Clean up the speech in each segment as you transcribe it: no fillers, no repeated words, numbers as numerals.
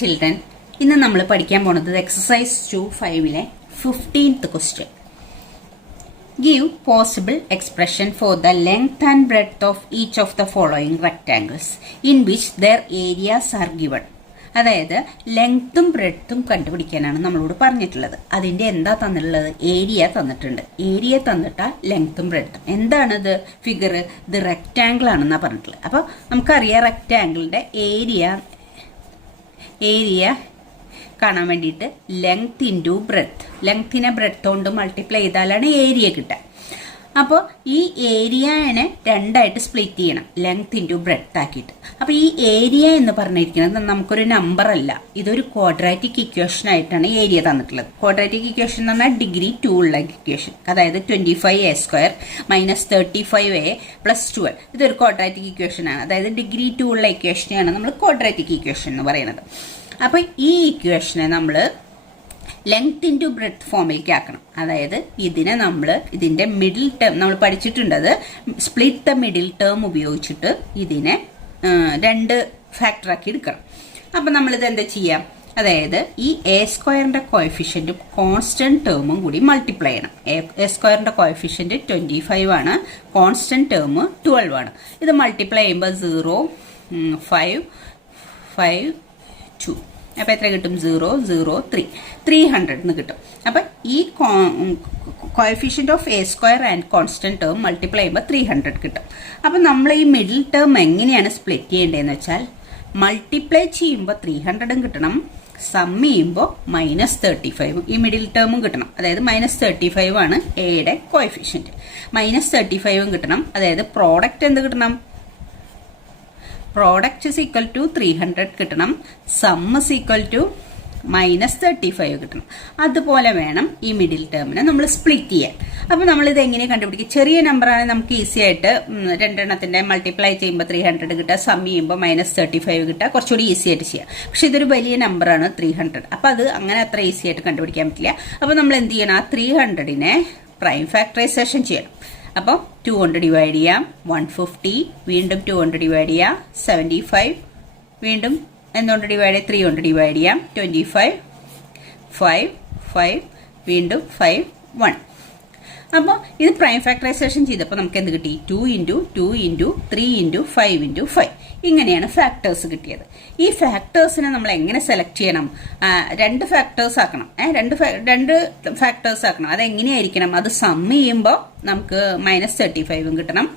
Children, ഇന്ന് നമ്മൾ പഠിക്കാൻ പോണത് എക്സസൈസ് 2.5-ലെ 15th question. Give possible expression for the length and breadth of each of the following rectangles in which their areas are given. അതായത് ലെങ്ത്തും ബ്രെഡ്ത്തും കണ്ടുപിടിക്കാനാണ് നമ്മളോട് പറഞ്ഞിട്ടുള്ളത്. അതിന്റെ എന്താ തന്നിട്ടുള്ളത്? ഏരിയ തന്നിട്ടുണ്ട്. ഏരിയ തന്നിട്ടാ ലെങ്ത്തും ബ്രെഡ്ത്തും. എന്താണിത്? ഫിഗർ ഇത് റെക്റ്റാങ്കിൾ ആണെന്നാ പറഞ്ഞിട്ടുള്ളത്. അപ്പോൾ നമുക്കറിയാം റെക്റ്റാങ്കിളിന്റെ ഏരിയ കാണാൻ വേണ്ടിയിട്ട് ലെങ്ത് ഇൻറ്റു ബ്രെഡ്ത്ത്, ലെങ്ത്തിനെ ബ്രെഡ്ത്ത് കൊണ്ട് മൾട്ടിപ്ലൈ ചെയ്താലാണ് ഏരിയ കിട്ടുക. അപ്പോൾ ഈ ഏരിയനെ രണ്ടായിട്ട് സ്പ്ലിറ്റ് ചെയ്യണം, ലെങ്ത് ഇൻറ്റു ബ്രെഡ്ത്ത് ആക്കിയിട്ട്. അപ്പോൾ ഈ ഏരിയ എന്ന് പറഞ്ഞിരിക്കുന്നത് നമുക്കൊരു നമ്പർ അല്ല, ഇതൊരു ക്വാഡ്രാറ്റിക് ഇക്വേഷൻ ആയിട്ടാണ് ഏരിയ തന്നിട്ടുള്ളത്. ക്വാഡ്രാറ്റിക് ഇക്വേഷൻ എന്ന് പറഞ്ഞാൽ ഡിഗ്രി 2 ഉള്ള ഇക്വേഷൻ, അതായത് 25a² മൈനസ് 35a പ്ലസ് 12. ഇതൊരു ക്വാഡ്രാറ്റിക് ഇക്വേഷൻ ആണ്, അതായത് ഡിഗ്രി 2 ഉള്ള ഇക്വേഷനെയാണ് നമ്മൾ ക്വാഡ്രാറ്റിക് ഇക്വേഷൻ എന്ന് പറയുന്നത്. അപ്പോൾ ഈ ഇക്വേഷനെ നമ്മൾ ലെങ്ത് ഇൻറ്റു ബ്രെഡ്ത്ത് ഫോമിലേക്ക് ആക്കണം. അതായത് ഇതിനെ നമ്മൾ ഇതിന്റെ മിഡിൽ ടേം നമ്മൾ പഠിച്ചിട്ടുണ്ടത് സ്പ്ലിറ്റ് ദ മിഡിൽ ടേം ഉപയോഗിച്ചിട്ട് ഇതിനെ 2 ഫാക്ടറാക്കി എടുക്കണം. അപ്പം നമ്മളിത് എന്താ ചെയ്യാം? അതായത് ഈ a² കോഎഫിഷ്യന്റും കോൺസ്റ്റന്റ് ടേമും കൂടി മൾട്ടിപ്ലൈ ചെയ്യണം. a² കോഎഫിഷ്യന്റ് 25 ആണ്, കോൺസ്റ്റന്റ് ടേം 12 ആണ്. ഇത് മൾട്ടിപ്ലൈ ചെയ്യുമ്പോൾ 0, 5, 5, 2. അപ്പോൾ എത്ര കിട്ടും? 0, 0, 3, 300 എന്ന് കിട്ടും. അപ്പം ഈ coefficient of a² and constant term multiply ചെയ്യുമ്പോൾ 300 കിട്ടും. അപ്പം നമ്മൾ ഈ മിഡിൽ ടേം എങ്ങനെയാണ് സ്പ്ലിറ്റ് ചെയ്യേണ്ടതെന്ന് വെച്ചാൽ മൾട്ടിപ്ലൈ ചെയ്യുമ്പോൾ 300 കിട്ടണം, സം ചെയ്യുമ്പോൾ -35 ഈ മിഡിൽ ടേമും കിട്ടണം. അതായത് -35 ആണ് എയുടെ കോഎഫിഷ്യന്റ്, -35 കിട്ടണം. അതായത് പ്രോഡക്റ്റ് എന്ത് കിട്ടണം? പ്രോഡക്റ്റ് ഇസ് ഈക്വൽ ടു 300 കിട്ടണം, സം ഇസ് ഈക്വൽ ടു -35 കിട്ടണം. അതുപോലെ വേണം ഈ മിഡിൽ ടേമിനെ നമ്മൾ സ്പ്ലിറ്റ് ചെയ്യാൻ. അപ്പോൾ നമ്മളിത് എങ്ങനെ കണ്ടുപിടിക്കും? ചെറിയ നമ്പറാണ് നമുക്ക് ഈസി ആയിട്ട് രണ്ടെണ്ണത്തിന്റെ മൾട്ടിപ്ലൈ ചെയ്യുമ്പോൾ 300 കിട്ടുക, സം ചെയ്യുമ്പോൾ -35 കിട്ടുക, കുറച്ചുകൂടി ഈസി ആയിട്ട് ചെയ്യാം. പക്ഷെ ഇതൊരു വലിയ നമ്പറാണ് 300. അപ്പോൾ അത് അങ്ങനെ അത്ര ഈസി ആയിട്ട് കണ്ടുപിടിക്കാൻ പറ്റില്ല. അപ്പോൾ നമ്മൾ എന്ത് ചെയ്യണം? ആ 300നെ പ്രൈം ഫാക്ടറൈസേഷൻ ചെയ്യണം. അപ്പോൾ 2 കൊണ്ട് ഡിവൈഡ് ചെയ്യാം, 150, വീണ്ടും 2 കൊണ്ട് ഡിവൈഡ് ചെയ്യാം, 75, വീണ്ടും എന്തുകൊണ്ട് ഡിവൈഡ് ചെയ്യാം? 3 കൊണ്ട് ഡിവൈഡ് ചെയ്യാം, 25, 5, 5, വീണ്ടും 5, 1. അപ്പോൾ ഇത് പ്രൈം ഫാക്ടറൈസേഷൻ ചെയ്തപ്പോൾ നമുക്ക് എന്ത് കിട്ടി? 2 × 2 × 3 × 5 × 5. ഇങ്ങനെയാണ് ഫാക്ടേഴ്സ് കിട്ടിയത്. ഈ ഫാക്ടേഴ്സിനെ നമ്മൾ എങ്ങനെ സെലക്ട് ചെയ്യണം? 2 ഫാക്ടേഴ്സ് ആക്കണം. 2 ഫാക്ടേഴ്സ് ആക്കണം. അതെങ്ങനെയായിരിക്കണം? അത് സം ചെയ്യുമ്പോൾ നമുക്ക് -35 കിട്ടണം.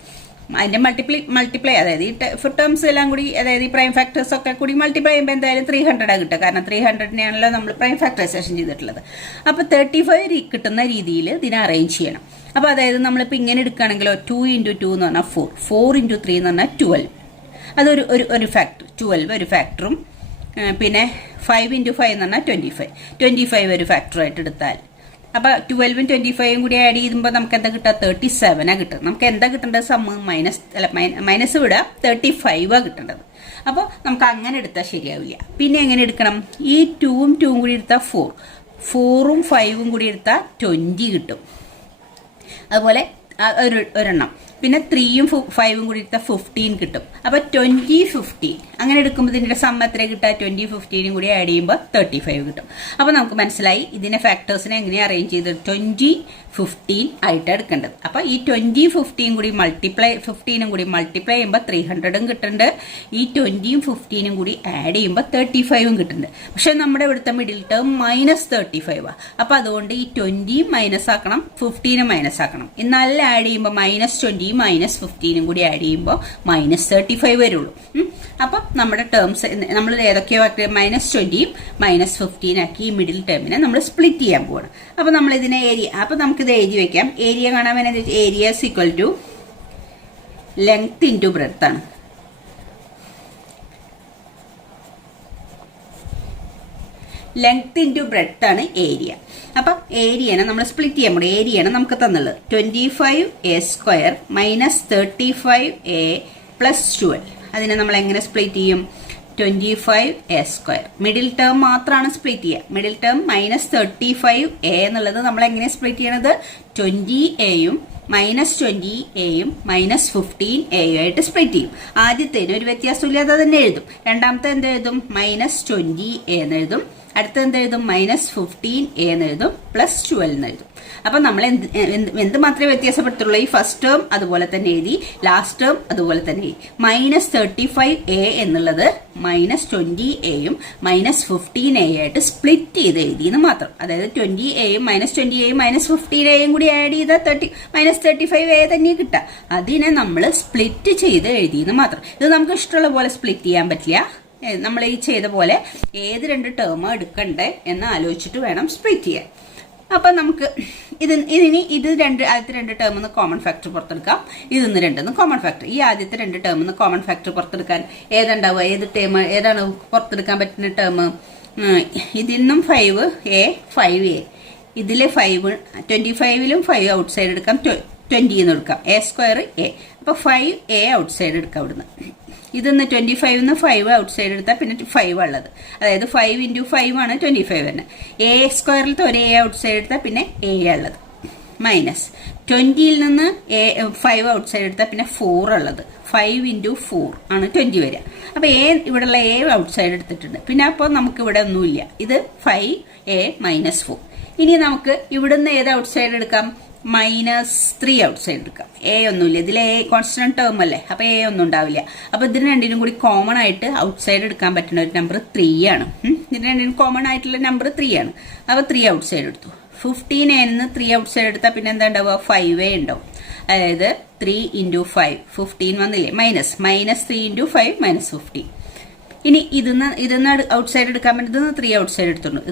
അതിന്റെ മൾട്ടിപ്ലൈ അതായത് ഈ ടേംസ് എല്ലാം കൂടി, അതായത് ഈ പ്രൈം ഫാക്ടേഴ്സ് ഒക്കെ കൂടി മൾട്ടിപ്ലൈ ചെയ്യുമ്പോൾ എന്തായാലും 300 കിട്ടുക. കാരണം 300നെയാണല്ലോ നമ്മൾ പ്രൈം ഫാക്ടറൈസേഷൻ ചെയ്തിട്ടുള്ളത്. അപ്പോൾ 35 കിട്ടുന്ന രീതിയിൽ ഇതിനെ അറേഞ്ച് ചെയ്യണം. അപ്പോൾ അതായത് നമ്മളിപ്പോൾ ഇങ്ങനെ എടുക്കുകയാണെങ്കിലോ 2 × 2 എന്ന് പറഞ്ഞാൽ 4, 4 × 3 എന്ന് പറഞ്ഞാൽ 12. അതൊരു ഫാക്ടർ, 12 ഒരു ഫാക്ടറും, പിന്നെ 5 × 5 എന്ന് പറഞ്ഞാൽ 25, 25 ഒരു ഫാക്ടറായിട്ട് എടുത്താൽ, അപ്പോൾ 12ഉം 25ഉം കൂടി ആഡ് ചെയ്യുമ്പോൾ നമുക്ക് എന്താ കിട്ടുക? 37 കിട്ടും. നമുക്ക് എന്താ കിട്ടേണ്ടത്? സമ്മ് മൈനസ് വിടുക, 35 കിട്ടേണ്ടത്. അപ്പോൾ നമുക്ക് അങ്ങനെ എടുത്താൽ ശരിയാവില്ല. പിന്നെ എങ്ങനെ എടുക്കണം? ഈ 2ഉം 2ഉം കൂടി എടുത്താൽ 4, 4ഉം 5ഉം കൂടി എടുത്താൽ 20 കിട്ടും. അതുപോലെ ഒരെണ്ണം, പിന്നെ 3ഉം 5ഉം കൂടി എടുത്താൽ 15 കിട്ടും. അപ്പോൾ 20, 15 അങ്ങനെ എടുക്കുമ്പോൾ ഇതിന്റെ സമ്മ എത്ര കിട്ടുക? 20, 15ഉം കൂടി ആഡ് ചെയ്യുമ്പോൾ 35 കിട്ടും. അപ്പോൾ നമുക്ക് മനസ്സിലായി ഇതിനെ ഫാക്ടേഴ്സിനെ എങ്ങനെയാണ് അറേഞ്ച് ചെയ്തത്? 20, 15 ആയിട്ടാണ് എടുക്കേണ്ടത്. അപ്പോൾ ഈ 20, 15ഉം കൂടി മൾട്ടിപ്ലൈ ചെയ്യുമ്പോൾ 300 കിട്ടുന്നുണ്ട്. ഈ 20ഉം 15ഉം കൂടി ആഡ് ചെയ്യുമ്പോൾ 35 കിട്ടുന്നുണ്ട്. പക്ഷെ നമ്മുടെ ഇവിടുത്തെ മിഡിൽ ടേം -35. അപ്പോൾ അതുകൊണ്ട് ഈ 20 മൈനസ് ആക്കണം, 15 മൈനസ് ആക്കണം. എന്നാലും ആഡ് ചെയ്യുമ്പോൾ -20 -15ഉം കൂടി ആഡ് ചെയ്യുമ്പോൾ -35 വരുള്ളൂ. അപ്പം നമ്മുടെ ടേംസ് നമ്മൾ ഏതൊക്കെയോ -20 -15 ആക്കി ഈ മിഡിൽ ടേമിനെ നമ്മൾ സ്പ്ലിറ്റ് ചെയ്യാൻ പോവാണ്. അപ്പം നമ്മൾ ഇതിനെ ഏരിയ, അപ്പം നമുക്കിത് എഴുതി വെക്കാം. ഏരിയ കാണാൻ വേണ്ടി area is equal to length into breadth ആണ്. ലെങ്ത് ഇൻറ്റു ബ്രെഡ്ത്ത് ആണ് ഏരിയ. അപ്പം ഏരിയനെ നമ്മൾ സ്പ്ലിറ്റ് ചെയ്യാൻ പോകും. ഏരിയയാണ് നമുക്ക് തന്നുള്ളത് 25a² മൈനസ് 35a പ്ലസ് 12. അതിനെ നമ്മൾ എങ്ങനെ സ്പ്ലിറ്റ് ചെയ്യും? 25a². മിഡിൽ ടേം മാത്രമാണ് സ്പ്ലിറ്റ് ചെയ്യുക. മിഡിൽ ടേം -35a എന്നുള്ളത് നമ്മൾ എങ്ങനെ സ്പ്ലിറ്റ് ചെയ്യണത്? 20aയും -20a -15a ആയിട്ട് സ്പ്ലിറ്റ് ചെയ്യും. ആദ്യത്തേന് ഒരു വ്യത്യാസമില്ലാതെ തന്നെ എഴുതും. രണ്ടാമത്തെ എന്ത് എഴുതും? -20a എന്ന് എഴുതും. അടുത്ത എന്ത് എഴുതും? -15a എന്ന് എഴുതും, +12 എന്ന് എഴുതും. അപ്പൊ നമ്മൾ എന്ത് മാത്രമേ വ്യത്യാസപ്പെടുത്തുള്ളൂ? ഈ ഫസ്റ്റ് ടേം അതുപോലെ തന്നെ എഴുതി, ലാസ്റ്റ് ടേം അതുപോലെ തന്നെ എഴുതി. -35a എന്നുള്ളത് -20a -15a ആയിട്ട് സ്പ്ലിറ്റ് ചെയ്ത് എഴുതിയെന്ന് മാത്രം. അതായത് 20a -20a -15a കൂടി ആഡ് ചെയ്താൽ -35a തന്നെ കിട്ടുക. അതിനെ നമ്മൾ സ്പ്ലിറ്റ് ചെയ്ത് എഴുതിയെന്ന് മാത്രം. ഇത് നമുക്ക് ഇഷ്ടമുള്ള പോലെ സ്പ്ലിറ്റ് ചെയ്യാൻ പറ്റില്ല. നമ്മൾ ഈ ചെയ്ത പോലെ ഏത് രണ്ട് ടേം എടുക്കണ്ടേ എന്ന് ആലോചിച്ചിട്ട് വേണം സ്പ്ലിറ്റ് ചെയ്യാൻ. അപ്പൊ നമുക്ക് ആദ്യത്തെ രണ്ട് ടേമിൽ നിന്ന് കോമൺ ഫാക്ടർ പുറത്തെടുക്കാം. ഇതിന്ന് രണ്ടെന്ന് കോമൺ ഫാക്ടർ. ഈ ആദ്യത്തെ രണ്ട് ടേമിൽ നിന്ന് കോമൺ ഫാക്ടർ പുറത്തെടുക്കാൻ ഏതുണ്ടാവുക? ഏത് ടേം ഏതാണ് പുറത്തെടുക്കാൻ പറ്റുന്ന ടേം? ഇതിൽ നിന്നും 5a 5a, ഇതിലെ 5 25ലും 5 ഔട്ട് സൈഡ് എടുക്കാം, 20 എന്ന് എടുക്കാം. a²a. അപ്പൊ 5a ഔട്ട് സൈഡ് എടുക്കാം ഇവിടുന്ന്. ഇതിന്ന് 25 5 ഔട്ട് സൈഡ് എടുത്താൽ പിന്നെ 5 ഉള്ളത്. അതായത് 5 × 5 ആണ് 25 തന്നെ. a² ഒരു a ഔട്ട് സൈഡ് എടുത്താൽ പിന്നെ a ഉള്ളത്. -20ൽ നിന്ന് 5 ഔട്ട് സൈഡ് എടുത്താൽ പിന്നെ 4 ഉള്ളത്. 5 × 4 ആണ് 20 വരിക. അപ്പൊ ഇവിടെയുള്ള a ഔട്ട് സൈഡ് എടുത്തിട്ടുണ്ട്. പിന്നെ അപ്പോൾ നമുക്ക് ഇവിടെ ഒന്നുമില്ല. ഇത് 5a -4. ഇനി നമുക്ക് ഇവിടുന്ന് ഏത് ഔട്ട് സൈഡ് എടുക്കാം? -3 ഔട്ട് സൈഡ് എടുക്കാം. a ഒന്നുമില്ല, ഇതിൽ a കോൺസ്റ്റന്റ് ടേം അല്ലേ, അപ്പൊ a ഒന്നും ഉണ്ടാവില്ല. അപ്പൊ ഇതിന് രണ്ടിനും കൂടി കോമൺ ആയിട്ട് ഔട്ട് സൈഡ് എടുക്കാൻ പറ്റുന്ന ഒരു നമ്പർ 3 ആണ്. ഇതിന് രണ്ടിനും കോമൺ ആയിട്ടുള്ള നമ്പർ 3 ആണ്. അപ്പൊ 3 ഔട്ട് സൈഡ് എടുത്തു. 15a നിന്ന് 3 ഔട്ട് സൈഡ് എടുത്താൽ പിന്നെ എന്താ ഉണ്ടാവുക? 5a ഉണ്ടാവും. അതായത് 3 × 5 15 വന്നില്ലേ? -3 × 5 -15. ഇനി ഇതിന്ന് ഔട്ട് സൈഡ് എടുക്കാൻ പറ്റുന്നത് 3 ഔട്ട് സൈഡ് എടുത്തിട്ടുണ്ട്.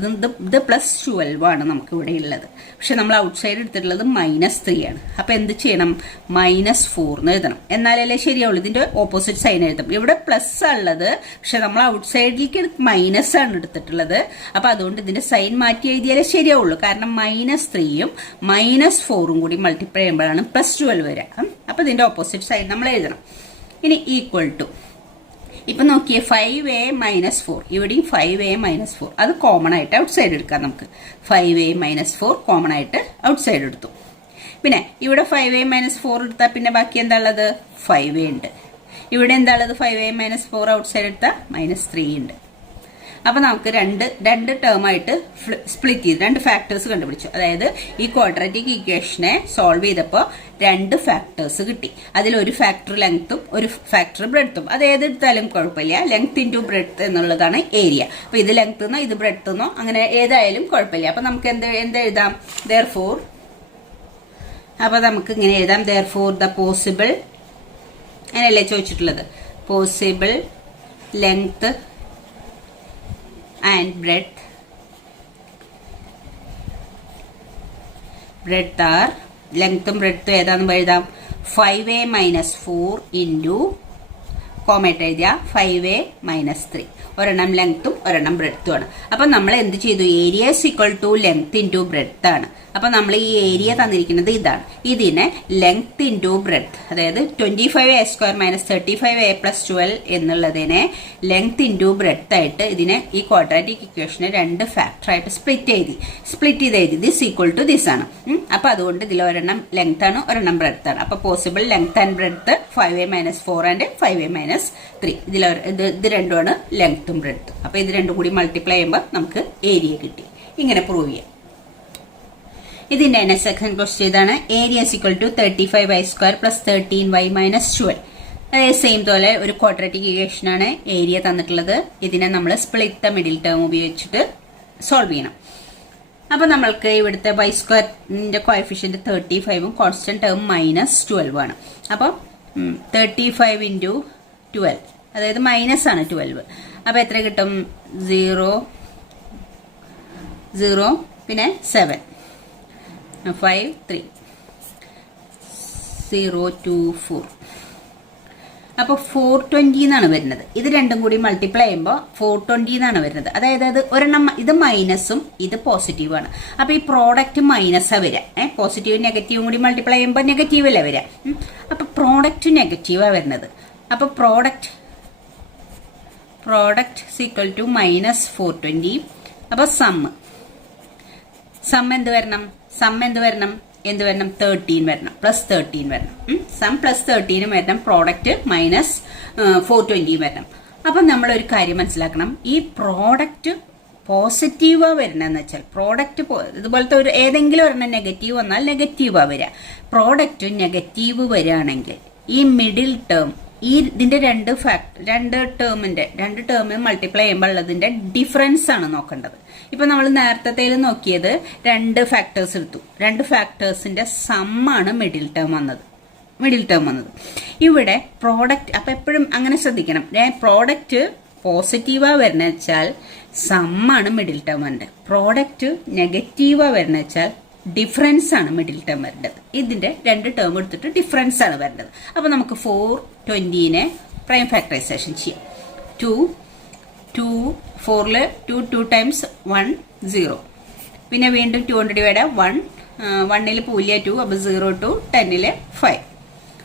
ഇത് +12 ആണ് നമുക്ക് ഇവിടെ ഉള്ളത്. പക്ഷെ നമ്മൾ ഔട്ട് സൈഡ് എടുത്തിട്ടുള്ളത് -3 ആണ്. അപ്പൊ എന്ത് ചെയ്യണം? -4 എന്ന് എഴുതണം. എന്നാലല്ലേ ശരിയാവുള്ളൂ. ഇതിന്റെ ഓപ്പോസിറ്റ് സൈൻ എഴുതും. ഇവിടെ പ്ലസ് ഉള്ളത്, പക്ഷെ നമ്മൾ ഔട്ട് സൈഡിലേക്ക് മൈനസ് ആണ് എടുത്തിട്ടുള്ളത്. അപ്പൊ അതുകൊണ്ട് ഇതിന്റെ സൈൻ മാറ്റി എഴുതിയാലേ ശരിയാവുള്ളൂ. കാരണം -3ഉം -4ഉം കൂടി മൾട്ടിപ്ലൈ ചെയ്യുമ്പോഴാണ് +12 വരിക. അപ്പൊ ഇതിന്റെ ഓപ്പോസിറ്റ് സൈൻ നമ്മൾ എഴുതണം. ഇനി ഈക്വൽ ടു, ഇപ്പൊ നോക്കിയേ 5a -4, ഇവിടെയും 5a -4. അത് കോമൺ ആയിട്ട് ഔട്ട് സൈഡ് എടുക്കാം നമുക്ക്. 5a -4 കോമൺ ആയിട്ട് ഔട്ട് സൈഡ് എടുത്തു. പിന്നെ ഇവിടെ 5a -4 എടുത്താൽ പിന്നെ ബാക്കി എന്താ ഉള്ളത്? 5a ഉണ്ട്. ഇവിടെ എന്താ ഉള്ളത്? 5a -4 ഔട്ട് സൈഡ് എടുത്താൽ -3 ഉണ്ട്. അപ്പൊ നമുക്ക് രണ്ട് ടേം ആയിട്ട് സ്പ്ലിറ്റ് ചെയ്ത് 2 ഫാക്ടേഴ്സ് കണ്ടുപിടിച്ചു. അതായത് ഈ ക്വാഡ്രാറ്റിക് ഇക്വേഷനെ സോൾവ് ചെയ്തപ്പോൾ 2 ഫാക്ടേഴ്സ് കിട്ടി. അതിൽ ഒരു ഫാക്ടർ ലെങ്ത്തും ഒരു ഫാക്ടർ ബ്രെഡ്ത്തും. അത് ഏതെടുത്താലും കുഴപ്പമില്ല. ലെങ്ത് × ബ്രെഡ്ത്ത് എന്നുള്ളതാണ് ഏരിയ. അപ്പൊ ഇത് ലെങ്ത് എന്നോ ഇത് ബ്രെഡ്ത്ത് എന്നോ അങ്ങനെ ഏതായാലും കുഴപ്പമില്ല. അപ്പൊ നമുക്ക് എന്ത് എഴുതാം? therefore, അപ്പൊ നമുക്ക് ഇങ്ങനെ എഴുതാം, therefore the possible, അങ്ങനെയല്ലേ ചോദിച്ചിട്ടുള്ളത്, possible length and breadth are, ലെങ്ത്തും ബ്രെഡ്ത്തും ഏതാണെന്ന് എഴുതാം? 5a -4 × കോമേറ്റ് എഴുതിയ 5a -3. ഒരെണ്ണം ലെങ്ത്തും ഒരെണ്ണം ബ്രെഡ്ത്തും ആണ്. അപ്പൊ നമ്മൾ എന്ത് ചെയ്തു? ഏരിയ = ലെങ്ത് × ബ്രെഡ്ത്ത് ആണ്. അപ്പൊ നമ്മൾ ഈ ഏരിയ തന്നിരിക്കുന്നത് ഇതാണ്. ഇതിനെ ലെങ്ത് × ബ്രെഡ്ത്ത്, അതായത് 25a² - 35a + 12 എന്നുള്ളതിനെ ലെങ്ത് × ബ്രെഡ്ത്ത് ആയിട്ട് ഇതിനെ ഈ ക്വാഡ്രാറ്റിക് ഇക്വേഷനെ 2 ഫാക്ടർ ആയിട്ട് സ്പ്ലിറ്റ് ചെയ്ത് എഴുതി. ദിസ് = ദിസ് ആണ്. അപ്പൊ അതുകൊണ്ട് ഇതിൽ ഒരെണ്ണം ലെങ്ത് ആണ്, ഒരെണ്ണം ബ്രെഡ്ത്ത് ആണ്. അപ്പൊ possible length and breadth 5a -4 and 5a -3. ഇത് രണ്ടുമാണ് ലെങ്ത്തും ബ്രെഡ്ത്തും. അപ്പൊ ഇത് രണ്ടും കൂടി മൾട്ടിപ്ലൈ ചെയ്യുമ്പോൾ നമുക്ക് ഏരിയ കിട്ടി. ഇങ്ങനെ പ്രൂവ് ചെയ്യാം. ഇതിന്റെ തന്നെ സെക്കൻഡ് ക്വസ്റ്റ്യൻ ഇതാണ്. Area = 35y² + 13y - 12. അതായത് സെയിം പോലെ ഒരു ക്വാഡ്രാറ്റിക് ഇക്വേഷൻ ആണ്. ഏരിയ തന്നിട്ടുള്ളത്. ഇതിനെ നമ്മൾ സ്പ്ലിറ്റ് ദ മിഡിൽ ടേം ഉപയോഗിച്ചിട്ട് സോൾവ് ചെയ്യണം. അപ്പൊ നമ്മൾക്ക് ഇവിടുത്തെ y² കോഎഫിഷ്യന്റ് 35ഉം കോൺസ്റ്റന്റ് ടേം -12 ആണ്. അപ്പൊ 35 × 12, അതായത് മൈനസ് ആണ് 12. അപ്പൊ എത്ര കിട്ടും? 0 0 പിന്നെ 7 5 3 0 2 4. അപ്പൊ 420 എന്നാണ് വരുന്നത്. ഇത് രണ്ടും കൂടി മൾട്ടിപ്ലൈ ചെയ്യുമ്പോൾ 420 എന്നാണ് വരുന്നത്. അതായത് അത് ഒരെണ്ണം ഇത് മൈനസും ഇത് പോസിറ്റീവ് ആണ്. അപ്പൊ ഈ പ്രോഡക്റ്റ് മൈനസാ വരിക. പോസിറ്റീവും നെഗറ്റീവും കൂടി മൾട്ടിപ്ലൈ ചെയ്യുമ്പോൾ നെഗറ്റീവ് അല്ലേ വരിക. അപ്പൊ പ്രോഡക്റ്റ് നെഗറ്റീവാ വരുന്നത്. അപ്പൊ പ്രോഡക്റ്റ് = -420. അപ്പൊ സം എന്ത് വരണം? എന്ത് വരണം 13 വരണം, +13 വരണം. സം +13 വരണം, പ്രോഡക്റ്റ് -420 വരണം. അപ്പം നമ്മളൊരു കാര്യം മനസ്സിലാക്കണം, ഈ പ്രോഡക്റ്റ് പോസിറ്റീവാ വരണമെന്ന് വെച്ചാൽ പ്രോഡക്റ്റ് ഇതുപോലത്തെ ഒരു ഏതെങ്കിലും ഒരെണ്ണം നെഗറ്റീവ് വന്നാൽ നെഗറ്റീവാ വരിക. പ്രോഡക്റ്റ് നെഗറ്റീവ് വരികയാണെങ്കിൽ ഈ മിഡിൽ ടേം ഇതിന്റെ രണ്ട് ടേം മൾട്ടിപ്ലൈ ചെയ്യുമ്പോൾ ഉള്ളതിന്റെ ഡിഫറൻസ് ആണ് നോക്കേണ്ടത്. ഇപ്പൊ നമ്മൾ നേരത്തെ നോക്കിയത് 2 ഫാക്ടേഴ്സ് എടുത്തു, 2 ഫാക്ടേഴ്സിന്റെ സമ്മാണ് മിഡിൽ ടേം വന്നത്. ഇവിടെ പ്രോഡക്റ്റ് അപ്പൊ എപ്പോഴും അങ്ങനെ ശ്രദ്ധിക്കണം, പ്രോഡക്റ്റ് പോസിറ്റീവാ വരണ വെച്ചാൽ സമ്മാണ് മിഡിൽ ടേം വരേണ്ടത്, പ്രോഡക്റ്റ് നെഗറ്റീവാ വരണ വെച്ചാൽ ഡിഫറൻസ് ആണ് മിഡിൽ ടേം വരേണ്ടത്. ഇതിന്റെ 2 ടേം എടുത്തിട്ട് ഡിഫറൻസ് ആണ് വരേണ്ടത്. അപ്പൊ നമുക്ക് 420നെ പ്രൈം ഫാക്ടറൈസേഷൻ ചെയ്യാം. 4ല് 2 ടൈംസ് 1 0, പിന്നെ വീണ്ടും 2 കൊണ്ട് ഡിവൈഡ് 1, 1ൽ പൂലിയ 2, അപ്പൊ 0 to 10ല് 5,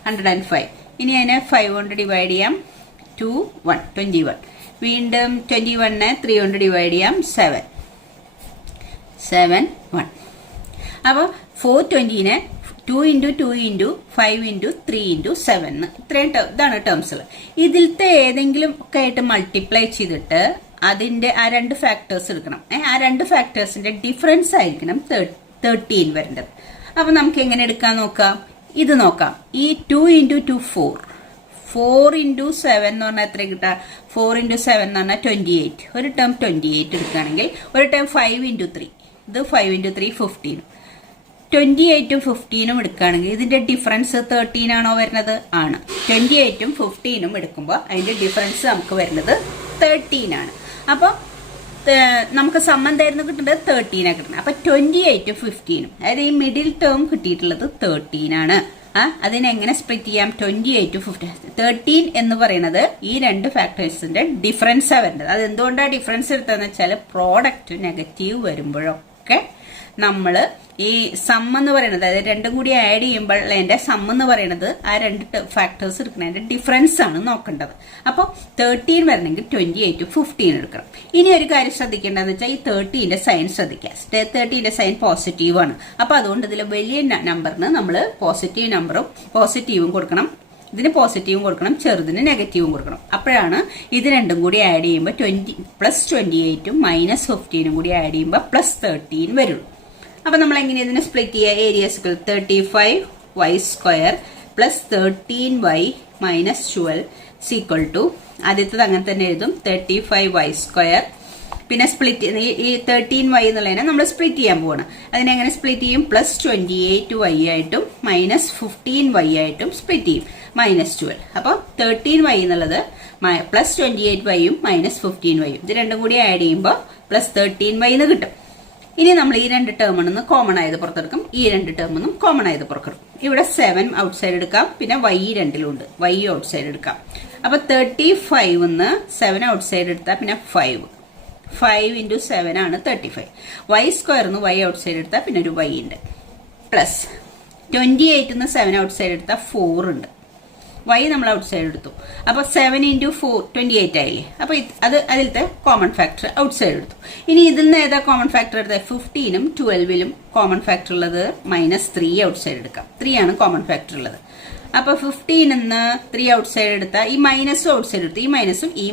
105. ഇനി അതിനെ 5 കൊണ്ട് ഡിവൈഡ് ചെയ്യാം, 2 1 21. വീണ്ടും 21നെ 3 കൊണ്ട് ഡിവൈഡ് ചെയ്യാം, 7 1. അപ്പോൾ 420നെ 2 × 2 × 5 × 3 × 7 ഇത്രയും ഇതാണ് ടേംസുകൾ. ഇതിലത്തെ ഏതെങ്കിലും ഒക്കെ ആയിട്ട് മൾട്ടിപ്ലൈ ചെയ്തിട്ട് അതിന്റെ ആ 2 ഫാക്ടേഴ്സ് എടുക്കണം. ആ 2 ഫാക്ടേഴ്സിന്റെ ഡിഫറൻസ് ആയിരിക്കണം 13 വരേണ്ടത്. അപ്പൊ നമുക്ക് എങ്ങനെ എടുക്കാൻ നോക്കാം, ഇത് നോക്കാം. ഈ 2 × 2 4 × 7 എന്ന് പറഞ്ഞാൽ എത്ര കിട്ടുക, 4 × 7 എന്ന് പറഞ്ഞാൽ 28. ഒരു ടേം 28 എടുക്കുകയാണെങ്കിൽ ഒരു ടേം 5 × 3, ഇത് 5 × 3 15. 28ഉം 15ഉം എടുക്കുകയാണെങ്കിൽ ഇതിന്റെ ഡിഫറൻസ് 13 ആണോ വരുന്നത്? ആണ്. 28ഉം 15ഉം എടുക്കുമ്പോൾ അതിന്റെ ഡിഫറൻസ് നമുക്ക് വരുന്നത് 13 ആണ്. അപ്പോൾ നമുക്ക് എന്തായിരുന്നു കിട്ടുന്നത്? 13 ആണ് കിട്ടുന്നത്. അപ്പൊ 28ഉം 15ഉം, അതായത് ഈ മിഡിൽ ടേം കിട്ടിയിട്ടുള്ളത് 13 ആണ്. അതിനെങ്ങനെ സ്പ്ലിറ്റ് ചെയ്യാം? 28 15. 13 എന്ന് പറയുന്നത് ഈ 2 ഫാക്ടേഴ്സിന്റെ ഡിഫറൻസാണ് വരുന്നത്. അത് എന്തുകൊണ്ടാണ് ഡിഫറൻസ് എടുത്തതെന്ന് വെച്ചാൽ പ്രോഡക്റ്റ് നെഗറ്റീവ് വരുമ്പോഴൊക്കെ നമ്മൾ ഈ സം എന്ന് പറയുന്നത്, അതായത് 2 കൂടി ആഡ് ചെയ്യുമ്പോൾ അതിന്റെ സം എന്ന് പറയുന്നത് ആ 2 ഫാക്ടേഴ്സ് എടുക്കുന്നതിന്റെ ഡിഫറൻസ് ആണ് നോക്കേണ്ടത്. അപ്പോൾ 13 വരണമെങ്കിൽ 28 15 എടുക്കണം. ഇനി ഒരു കാര്യം ശ്രദ്ധിക്കേണ്ടതെന്ന് വെച്ചാൽ ഈ 30ന്റെ സൈൻ ശ്രദ്ധിക്കുക. 30ന്റെ സൈൻ പോസിറ്റീവ് ആണ്. അപ്പൊ അതുകൊണ്ട് ഇതിൽ വലിയ നമ്പറിന് നമ്മൾ പോസിറ്റീവും കൊടുക്കണം, ഇതിന് പോസിറ്റീവും കൊടുക്കണം, ചെറുതിന് നെഗറ്റീവും കൊടുക്കണം. അപ്പോഴാണ് ഇത് രണ്ടും കൂടി ആഡ് ചെയ്യുമ്പോൾ +28ഉം -15ഉം കൂടി ആഡ് ചെയ്യുമ്പോൾ +13 വരുള്ളൂ. അപ്പൊ നമ്മൾ എങ്ങനെ ഇതിനെ സ്പ്ലിറ്റ് ചെയ്യുക? ഏരിയസുകൾ 35y² + 13y - 12 ആദ്യത്തത് അങ്ങനെ തന്നെ എഴുതും, 35y². പിന്നെ സ്പ്ലിറ്റ് ഈ 13y എന്നുള്ളതിനെ നമ്മൾ സ്പ്ലിറ്റ് ചെയ്യാൻ പോവാണ്. അതിനെങ്ങനെ സ്പ്ലിറ്റ് ചെയ്യും? +28y ആയിട്ടും -15y ആയിട്ടും സ്പ്ലിറ്റ് ചെയ്യും, -12. അപ്പോൾ 13y എന്നുള്ളത് +28yയും -15yയും ഇത് രണ്ടും കൂടി ആഡ് ചെയ്യുമ്പോൾ +13y എന്ന് കിട്ടും. ഇനി നമ്മൾ ഈ 2 ടേമിൽ കോമൺ ആയത് പുറത്തെടുക്കും, ഈ 2 ടേമിൽ കോമൺ ആയത് പുറത്തെടുക്കും. ഇവിടെ 7 ഔട്ട് സൈഡ് എടുക്കാം, പിന്നെ y രണ്ടിലുണ്ട്, y ഔട്ട് സൈഡ് എടുക്കാം. അപ്പൊ 35 7 ഔട്ട് സൈഡ് എടുത്താൽ പിന്നെ 5 × 7 ആണ് 35. y² y ഔട്ട് സൈഡ് എടുത്താൽ പിന്നെ ഒരു y ഉണ്ട്, പ്ലസ് 28 7 ഔട്ട് സൈഡ് എടുത്താൽ 4 ഉണ്ട്, y നമ്മൾ ഔട്ട് സൈഡ് എടുത്തു. അപ്പൊ 7 × 4 28 ആയില്ലേ. അപ്പൊ അതിലത്തെ കോമൺ ഫാക്ടർ ഔട്ട് സൈഡ് എടുത്തു. ഇനി ഇതിൽ നിന്ന് ഏതാ കോമൺ ഫാക്ടർ എടുത്തത്? 15ഉം 12ലും കോമൺ ഫാക്ടർ ഉള്ളത് -3 ഔട്ട് സൈഡ് എടുക്കാം. 3 ആണ് കോമൺ ഫാക്ടർ ഉള്ളത്. അപ്പൊ 15 3 ഔട്ട് സൈഡ് എടുത്താൽ ഈ മൈനസും ഔട്ട് സൈഡ് എടുത്തു, ഈ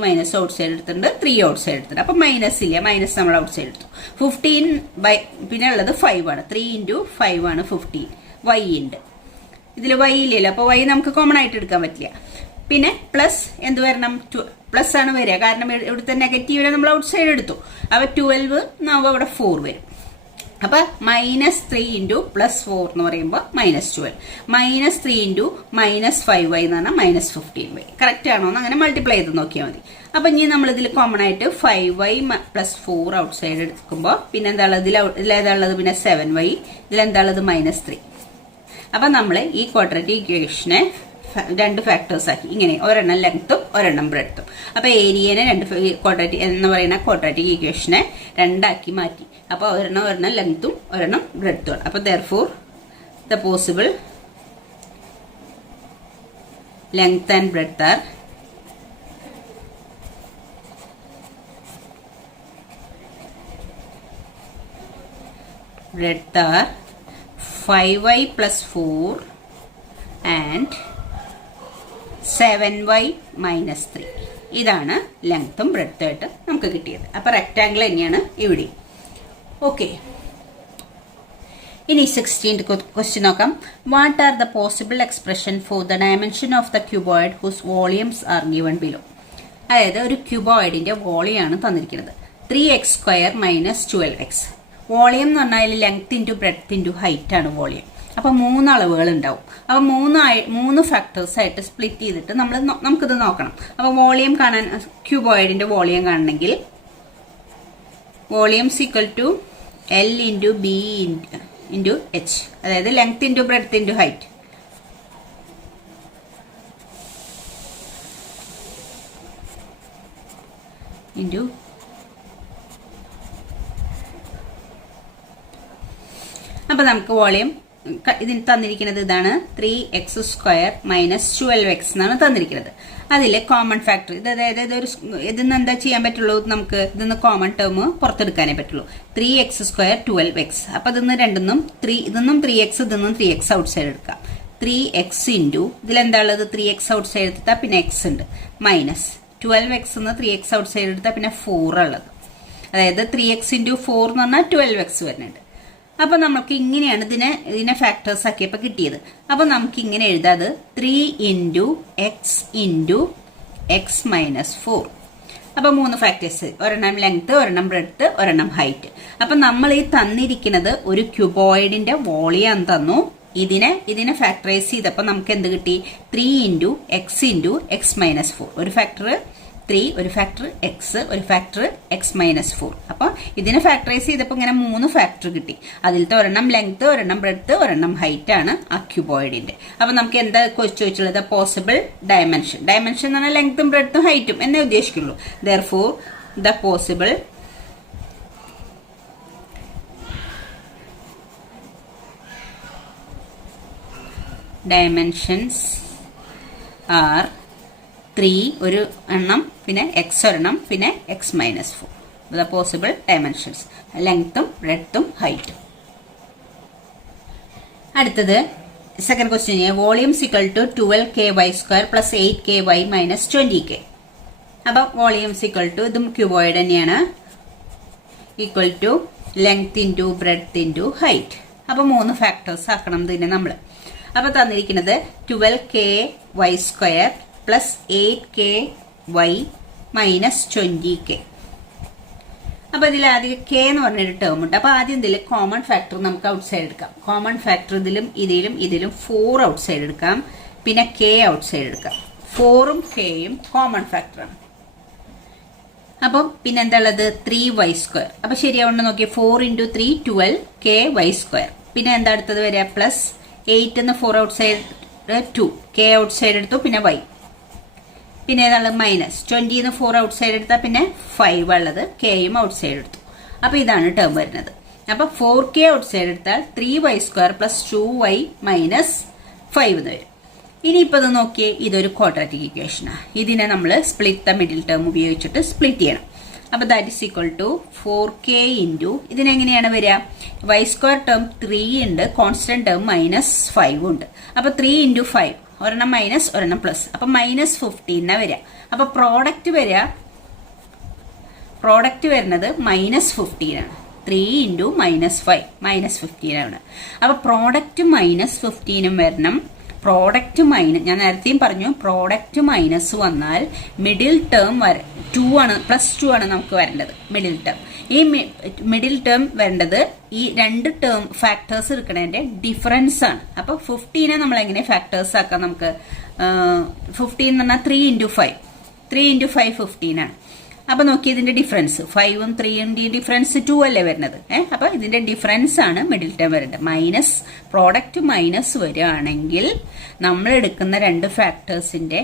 മൈനസും ഔട്ട് സൈഡ് എടുത്തിട്ടുണ്ട്, 3 ഔട്ട് സൈഡ് എടുത്തിട്ടുണ്ട്. അപ്പൊ മൈനസ് ഇല്ല, മൈനസ് നമ്മൾ ഔട്ട് സൈഡ് എടുത്തു. 15 പിന്നെ ഉള്ളത് 5 ആണ്, 3 × 5 ആണ് 15. y ഉണ്ട്, ഇതിൽ y ഇല്ലല്ലോ, അപ്പൊ y നമുക്ക് കോമൺ ആയിട്ട് എടുക്കാൻ പറ്റില്ല. പിന്നെ പ്ലസ് എന്ത് വരണം? പ്ലസ് ആണ് വരിക, കാരണം ഇവിടുത്തെ നെഗറ്റീവിനെ നമ്മൾ ഔട്ട് സൈഡ് എടുത്തു. അപ്പൊ 12 നമുക്ക് അവിടെ 4 വരും. അപ്പൊ -3 × +4 എന്ന് പറയുമ്പോൾ -12, -3 × -5y എന്ന് പറഞ്ഞാൽ -15y. കറക്റ്റ് ആണോ എന്ന് അങ്ങനെ മൾട്ടിപ്ലൈ ചെയ്ത് നോക്കിയാൽ മതി. അപ്പൊ ഇനി നമ്മൾ ഇതിൽ കോമൺ ആയിട്ട് 5y + 4 ഔട്ട് സൈഡ് എടുക്കുമ്പോൾ പിന്നെ എന്താ ഉള്ളത്? ഇതിലേതാ ഉള്ളത്? പിന്നെ 7y, ഇതിലെന്താ ഉള്ളത്? -3. അപ്പൊ നമ്മൾ ഈ ക്വാഡ്രാറ്റിക് ഇക്വേഷനെ 2 ഫാക്ടേഴ്സ് ആക്കി, ഇങ്ങനെ ഒരെണ്ണം ലെങ്ത്തും ഒരെണ്ണം ബ്രെഡ്ത്തും. അപ്പൊ ഏരിയനെ ക്വാഡ്രാറ്റിക് ഇക്വേഷനെ 2 ആക്കി മാറ്റി. അപ്പൊ ഒരെണ്ണം ലെങ്ത്തും ഒരെണ്ണം ബ്രെഡ്ത്തും ആണ്. അപ്പൊ therefore the possible length and breadth are 5y plus 4 and 7y minus 3. ഇതാണ് ലെങ്ത്തും ബ്രെഡ്ത്തും ആയിട്ട് നമുക്ക് കിട്ടിയത്. അപ്പോൾ റെക്റ്റാങ്കിൾ തന്നെയാണ് ഇവിടെ. ഓക്കെ, ഇനി 16th ക്വസ്റ്റ്യൻ നോക്കാം. What are the possible expression for the dimension of the cuboid whose volumes are given below. അതായത് ഒരു ക്യൂബോയിഡിന്റെ വോളിയാണ് തന്നിരിക്കുന്നത്. 3x² minus 12x. വോളിയം എന്ന് പറഞ്ഞാൽ length into breadth into height ആണ് വോളിയം. അപ്പോൾ 3 അളവുകൾ ഉണ്ടാവും. അപ്പോൾ 3 ഫാക്ടേഴ്സ് ആയിട്ട് സ്പ്ലിറ്റ് ചെയ്തിട്ട് നമുക്കിത് നോക്കണം. അപ്പോൾ വോളിയം കാണാൻ, ക്യൂബോയിഡിന്റെ വോളിയം കാണണമെങ്കിൽ volume equal to L into B into H, അതായത് length into breadth into height. Into അപ്പൊ നമുക്ക് വോളിയം ഇതിന് തന്നിരിക്കുന്നത് ഇതാണ്. 3x² മൈനസ് 12x എന്നാണ് തന്നിരിക്കുന്നത്. അതിൽ കോമൺ ഫാക്ടർ അതായത് ഇതിന്ന് എന്താ ചെയ്യാൻ പറ്റുള്ളൂ, നമുക്ക് ഇതിന്ന് കോമൺ ടേം പുറത്തെടുക്കാനേ പറ്റുള്ളൂ. 3x² 12x. അപ്പൊ ഇതൊന്നും ഇതൊന്നും 3x ഇതൊന്നും 3x ഔട്ട് സൈഡ് എടുക്കാം. 3x ഇൻറ്റു ഇതിലെന്താ ഉള്ളത്, 3x ഔട്ട് സൈഡ് എടുത്താൽ പിന്നെ x ഉണ്ട്, മൈനസ് 12x എന്ന് 3x ഔട്ട് സൈഡ് എടുത്താൽ പിന്നെ 4 ഉള്ളത്. അതായത് 3x ഇൻറ്റു 4 എന്ന് പറഞ്ഞാൽ 12x വരുന്നുണ്ട്. അപ്പൊ നമുക്ക് ഇങ്ങനെയാണ് ഇതിനെ ഫാക്ടേഴ്സ് ആക്കിയപ്പോൾ കിട്ടിയത്. അപ്പൊ നമുക്ക് ഇങ്ങനെ എഴുതാത് 3 into X into X minus 4. അപ്പൊ 3 ഫാക്ടേഴ്സ്, ഒരെണ്ണം ലെങ്ത്, ഒരെണ്ണം ബ്രെഡ്ത്ത്, ഒരെണ്ണം ഹൈറ്റ്. അപ്പൊ നമ്മൾ ഈ തന്നിരിക്കുന്നത് ഒരു ക്യൂബോയിഡിന്റെ വോളിയം തന്നു. ഇതിനെ ഫാക്ടറൈസ് ചെയ്തപ്പോൾ നമുക്ക് എന്ത് കിട്ടി, 3 into X into X minus 4. ഒരു ഫാക്ടർ 3, ഒരു ഫാക്ടർ എക്സ്, ഒരു ഫാക്ടർ എക്സ് മൈനസ് 4. അപ്പൊ ഇതിനെ ഫാക്ടറൈസ് ചെയ്തപ്പോൾ ഇങ്ങനെ 3 ഫാക്ടർ കിട്ടി. അതിലത്തെ ഒരെണ്ണം ലെങ്ത്, ഒരെണ്ണം ബ്രെഡ്ത്ത്, ഒരെണ്ണം ഹൈറ്റ് ആണ് ആ ക്യൂബോയിഡിന്റെ. അപ്പൊ നമുക്ക് എന്താ ചോദിച്ചുള്ളത്, പോസിബിൾ ഡയമെൻഷൻ. ഡയമെൻഷൻ എന്ന് പറഞ്ഞാൽ ലെങ്ത്തും ബ്രെഡ്ത്തും ഹൈറ്റും എന്നേ ഉദ്ദേശിക്കുള്ളൂ. Therefore the possible dimensions are 3 ഒരു എണ്ണം, പിന്നെ എക്സ് ഒരെണ്ണം, പിന്നെ x minus 4. The possible dimensions, ലെങ്ത്തും ബ്രെഡ്ത്തും ഹൈറ്റും. അടുത്തത് second question, volume equal to 12ky² plus 8ky minus 20k. അപ്പൊ വോളിയം ഈക്വൽ ടു, ഇതും ക്യൂബോയിഡ് തന്നെയാണ്, equal to length into breadth into height. അപ്പൊ 3 ഫാക്ടേഴ്സ് ആക്കണം ഇതിനെ നമ്മൾ. അപ്പൊ തന്നിരിക്കുന്നത് 12ky² plus 8ky minus 20k. അപ്പൊ ഇതിൽ ആദ്യം k എന്ന് പറഞ്ഞൊരു ടേം ഉണ്ട്. അപ്പൊ ആദ്യം ഇതിൽ കോമൺ ഫാക്ടർ നമുക്ക് ഔട്ട് സൈഡ് എടുക്കാം. കോമൺ ഫാക്ടർ ഇതിലും 4 ഔട്ട് സൈഡ് എടുക്കാം, പിന്നെ k ഔട്ട് സൈഡ് എടുക്കാം. 4ഉം kയും കോമൺ ഫാക്ടറാണ്. അപ്പം പിന്നെ എന്താ ഉള്ളത്, 3y². അപ്പൊ ശരിയാവുണ്ട് നോക്കിയേ, 4 ഇൻറ്റു 3 12ky². പിന്നെ എന്താ അടുത്തത് വരിക, plus 8 4 out side 2, k out side എടുത്തു, പിന്നെ y. പിന്നെ ഏതാണ് മൈനസ് 20 4 ഔട്ട് സൈഡ് എടുത്താൽ പിന്നെ 5 ഉള്ളത്, kയും ഔട്ട് സൈഡ് എടുത്തു. അപ്പൊ ഇതാണ് ടേം വരുന്നത്. അപ്പൊ 4k ഔട്ട് സൈഡ് എടുത്താൽ 3y² പ്ലസ് 2y മൈനസ് 5 എന്ന് വരും. ഇനിയിപ്പോ ഇത് നോക്കിയേ, ഇതൊരു ക്വാഡ്രാറ്റിക് ഇക്വേഷനാണ്. ഇതിനെ നമ്മൾ സ്പ്ലിറ്റ് ദ മിഡിൽ ടേം ഉപയോഗിച്ചിട്ട് സ്പ്ലിറ്റ് ചെയ്യണം. അപ്പൊ that is equal to 4k into ഇതിനെങ്ങനെയാണ് വരിക, y² ടേം 3 ഉണ്ട്, കോൺസ്റ്റന്റ് ടേം മൈനസ് 5 ഉണ്ട്. അപ്പൊ 3 ഇൻറ്റു 5, ഒരെണ്ണം മൈനസ് ഒരെണ്ണം പ്ലസ്, അപ്പൊ മൈനസ് 15 വരിക. അപ്പൊ പ്രോഡക്റ്റ് വരുന്നത് മൈനസ് 15 ആണ്. 3 ഇൻറ്റു മൈനസ് 5 മൈനസ് 15 ആണ്. അപ്പൊ പ്രോഡക്റ്റ് മൈനസ് 15 വരണം. പ്രോഡക്റ്റ് മൈനസ്, ഞാൻ നേരത്തെയും പറഞ്ഞു, പ്രോഡക്റ്റ് മൈനസ് വന്നാൽ മിഡിൽ ടേം 2 ആണ്, പ്ലസ് 2 ആണ് നമുക്ക് വരേണ്ടത് മിഡിൽ ടേം. ഈ മിഡിൽ ടേം വരേണ്ടത് ഈ 2 ടേം ഫാക്ടേഴ്സ് എടുക്കുന്നതിന്റെ ഡിഫറൻസ് ആണ്. അപ്പൊ 15 നമ്മൾ എങ്ങനെ ഫാക്ടേഴ്സ് ആക്കാം, നമുക്ക് 15 എന്ന് പറഞ്ഞാൽ 3 ഇൻറ്റു 5 15 ആണ്. അപ്പൊ നോക്കി ഇതിന്റെ ഡിഫറൻസ് 5ഉം 3ന്റെ ഡിഫറൻസ് 2 അല്ലേ വരുന്നത്. അപ്പൊ ഇതിന്റെ ഡിഫറൻസ് ആണ് മിഡിൽ ടേം വരേണ്ടത്. മൈനസ് പ്രോഡക്റ്റ് മൈനസ് വരികയാണെങ്കിൽ നമ്മൾ എടുക്കുന്ന 2 ഫാക്ടേഴ്സിന്റെ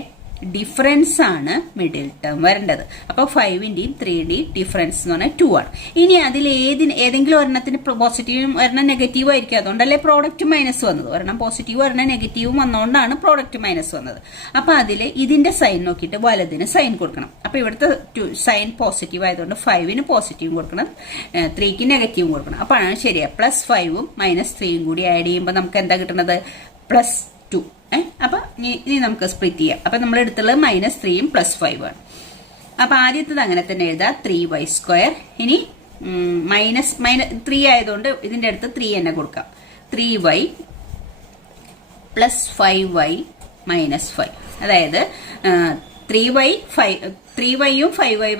ഡിഫറൻസ് ആണ് മിഡിൽ ടേം വരേണ്ടത്. അപ്പോൾ 5ന്റെയും 3ന്റെയും ഡിഫറൻസ് എന്ന് പറഞ്ഞാൽ 2 ആണ്. ഇനി അതിൽ ഏതെങ്കിലും ഒരെണ്ണത്തിന് പോസിറ്റീവും ഒരെണ്ണം നെഗറ്റീവും ആയിരിക്കും. അതുകൊണ്ടല്ലേ പ്രോഡക്റ്റ് മൈനസ് വന്നത്. ഒരെണ്ണം പോസിറ്റീവും ഒരെണ്ണം നെഗറ്റീവും വന്നുകൊണ്ടാണ് പ്രോഡക്റ്റ് മൈനസ് വന്നത്. അപ്പൊ അതിൽ ഇതിന്റെ സൈൻ നോക്കിയിട്ട് വലതിന് സൈൻ കൊടുക്കണം. അപ്പൊ ഇവിടുത്തെ സൈൻ പോസിറ്റീവ് ആയതുകൊണ്ട് 5ന് പോസിറ്റീവും കൊടുക്കണം, 3ക്ക് നെഗറ്റീവും കൊടുക്കണം. അപ്പോഴാണ് ശരിയാ. +5ഉം -3യും കൂടി ആഡ് ചെയ്യുമ്പോൾ നമുക്ക് എന്താ കിട്ടുന്നത്? +2. അപ്പൊ ഇനി നമുക്ക് സ്പ്ലിറ്റ് ചെയ്യാം. അപ്പൊ നമ്മൾ എടുത്തുള്ളത് -3യും +5 ആണ്. അപ്പൊ ആദ്യത്തത് അങ്ങനെ തന്നെ എഴുതാം, 3y². ഇനി -3 ആയതുകൊണ്ട് ഇതിന്റെ അടുത്ത് 3 തന്നെ കൊടുക്കാം. 3y + 5y - 5. അതായത് 3yയും 5y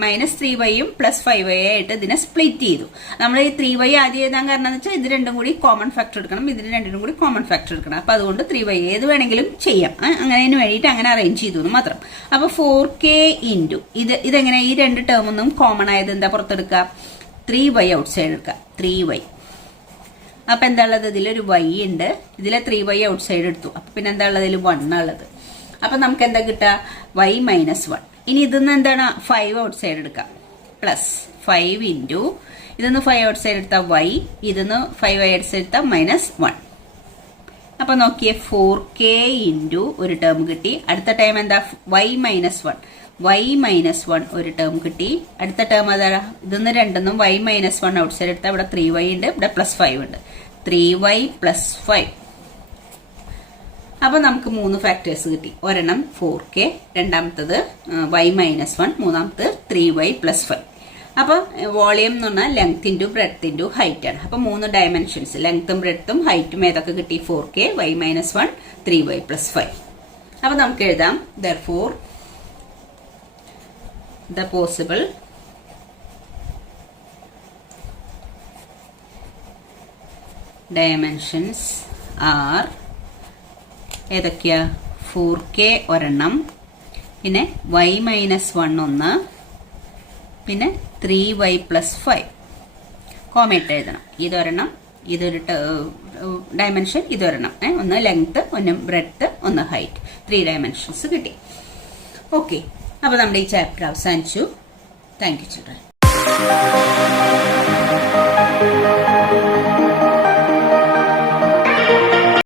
-3yയും +5y ആയിട്ട് ഇതിനെ സ്പ്ലിറ്റ് ചെയ്തു. നമ്മൾ ഈ 3y ആദ്യം എഴുതാൻ കാരണം എന്ന് വെച്ചാൽ ഇത് രണ്ടും കൂടി കോമൺ ഫാക്ടർ എടുക്കണം, ഇതിന് രണ്ടിനും കൂടി കോമൺ ഫാക്ടർ എടുക്കണം. അപ്പൊ അതുകൊണ്ട് 3y ഏത് വേണമെങ്കിലും ചെയ്യാം. അങ്ങനെ വേണ്ടിയിട്ട് അങ്ങനെ അറേഞ്ച് ചെയ്തു എന്ന് മാത്രം. അപ്പൊ 4k ഇൻറ്റു ഇതെങ്ങനെ ഈ രണ്ട് ടേമൊന്നും കോമൺ ആയത് എന്താ പുറത്തെടുക്കുക? 3y ഔട്ട് സൈഡ് എടുക്കുക. 3y. അപ്പൊ എന്താ ഉള്ളത്? ഇതിലൊരു y ഉണ്ട്, ഇതിലെ 3y ഔട്ട് സൈഡ് എടുത്തു. അപ്പൊ പിന്നെ എന്താ ഉള്ളത്? ഇതിൽ 1 ഉള്ളത്. അപ്പൊ നമുക്ക് എന്താ കിട്ടുക? y - 1. ഇനി ഇതിന്ന് എന്താണ്? 5 ഔട്ട് സൈഡ് എടുക്കാം. +5 ഇൻറ്റു ഇതിന്ന് 5 ഔട്ട് സൈഡ് എടുത്താൽ y, ഇതിന്ന് 5 ഔട്ട് സൈഡ് എടുത്താൽ -1. അപ്പൊ നോക്കിയേ, 4k ഇൻറ്റു ഒരു ടേം കിട്ടി. അടുത്ത ടേം എന്താ? y - 1. y - 1 ഒരു ടേം കിട്ടി. അടുത്ത ടേം അതാ? ഇതൊന്ന് രണ്ടെന്നും y - 1 ഔട്ട് സൈഡ് എടുത്താൽ ഇവിടെ 3y ഉണ്ട്, ഇവിടെ +5 ഉണ്ട്. 3y + 5. അപ്പൊ നമുക്ക് 3 ഫാക്ടേഴ്സ് കിട്ടി. ഒരെണ്ണം 4k, രണ്ടാമത്തത് y - 1, മൂന്നാമത്തത് 3y + 5. അപ്പൊ വോളിയം എന്ന് പറഞ്ഞാൽ length into breadth into height ആണ്. അപ്പൊ 3 ഡയമെൻഷൻസ്, ലെങ്ത്തും ബ്രെഡ്ത്തും ഹൈറ്റും ഏതൊക്കെ കിട്ടി? 4k, y - 1, 3y + 5. അപ്പൊ നമുക്ക് എഴുതാം, therefore the possible dimensions are ഏതൊക്കെയാ? 4k ഒരെണ്ണം, പിന്നെ y - 1 ഒന്ന്, പിന്നെ 3y + 5. കോമയിട്ട് എഴുതണം. ഇതൊരെണ്ണം, ഇതൊരു ഡയമെൻഷൻ, ഇതൊരെണ്ണം. ഒന്ന് ലെങ്ത്, ഒന്ന് ബ്രെഡ്ത്ത്, ഒന്ന് ഹൈറ്റ്. 3 ഡയമെൻഷൻസ് കിട്ടി. ഓക്കെ, അപ്പൊ നമ്മുടെ ഈ ചാപ്റ്റർ അവസാനിച്ചു. Thank you children.